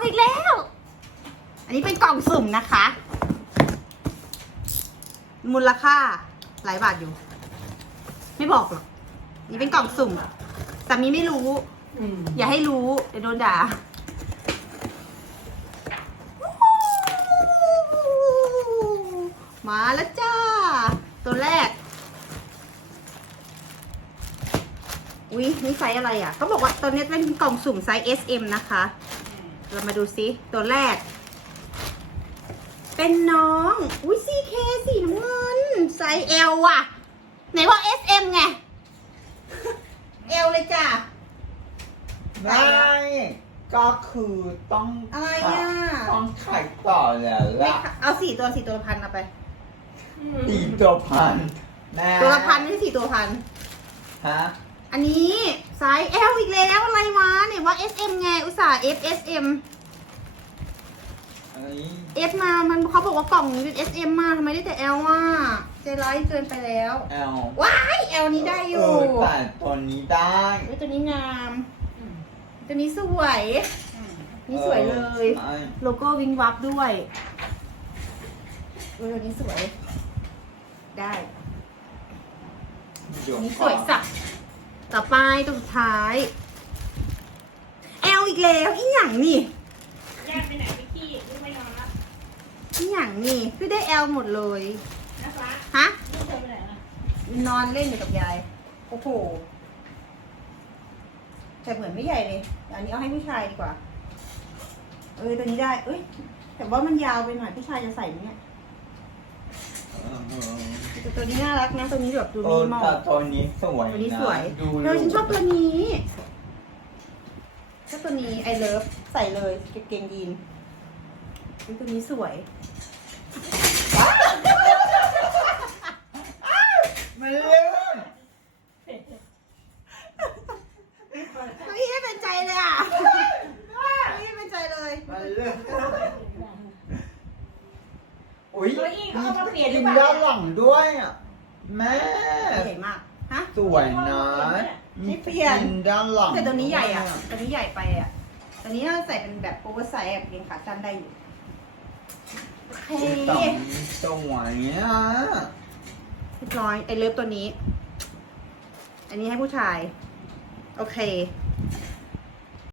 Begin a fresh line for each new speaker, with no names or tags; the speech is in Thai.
อีกแล้ว อันนี้เป็นกล่องสุ่มนะคะ มูลค่าหลายบาทอยู่ ไม่บอกหรอก นี่เป็นกล่องสุ่มสามีไม่รู้ อย่าให้รู้เดี๋ยวโดนด่า มาแล้วจ้า ตัวแรก อุ๊ยนี่ไซส์อะไรอ่ะเขาบอกว่าตัวนี้เป็นกล่องสุ่มไซส์ SM นะคะ เรามาดูซิตัวแรก เป็นน้อง อุ๊ย CK สีน้ำเงินไซส์ L อ่ะ ไหนว่า SM ไง L เลยจ้ะ
ไม่ก็คือต้อง
อะไรอ่ะ
ต้องขายต่อแล้วล่ะ
เอา4 ตัว4 ตัวพันเอาไป
ตีตัวพันแม่
ตัวละพันไม่ใช่4 ตัวพัน
ฮะ
อันนี้ไซส์ L อีกแล้วอะไรวะเนี่ยว่า SM ไง อุตส่าห์ FSM
อันนี้
F มามันเขาบอกว่ากล่องนี้เป็น SM มาทำไมได้แต่ L อ่ะใจร้ายเกินไปแล้ว
แอล
ว้าย L นี้ได้อยู่
แต่ตัวนี้ได้
เฮ้ยตัวนี้งามตัวนี้สวยนี่สวยเลย
ใช่
โลโก้วิงวับด้วยตัวนี้สวย ได้
เดี๋ยว
นี่สวยสักต่อไปตัวสุดท้าย L อีกแล้วอีหยังนี่
แยกไปไหนไปขี้ลูกไม่นอนละ
อีหยังนี่คือได้ L หมดเลย
นะฟ้า
ฮะ
ลูกเธอไปไหนล่ะ
นอนเล่นอยู่กับยาย โอ้โหแต่เหมือนไม่ใหญ่เลยอันนี้เอาให้ผู้ชายดีกว่า ตัวนี้ได้ เอ้ย แต่ว่ามันยาวไปหน่อยผู้ชายจะใส่ไหมเนี่ยแต่ตัวนี้น่ารักนะ ตัวนี้แบบดูมีมอ
แต่
ล
ตัวนี้สวย
ตัวนี้
นะ
สวย
ดู
ฉันชอบตัวนี้ชอบตัวนี้ไอเลิฟใส่เลยเกงยีนตัวนี้สวย
มันเลื่อน
พี่ให้เป็นใจเลยอ่ะพี่ให้เป็นใจเลย
มันเลื่อนอุ้ย
ตัวอี้เขาเอามาเปลี่ยนหรื
กิ
อน เปล่า
ด้านหลังด้วยอ่ะแม่
ใหญ่มาก ฮะ
สวยนะ
ไม่เปลี่ยน
กิด้านหลัง
แต่ตัวนี้ใหญ่อ่ะ ตัวนี้ใหญ่ไปอ่ะ ตัวนี้ถ้าใส่เป็นแบบโอเวอร์ไซส์แบบเกงขาสั้นได้อยู่โอเค
ต่อสวยอ่ะ
เรียบร้อยไอเลิฟตัวนี้ อันนี้ให้ผู้ชาย โอเค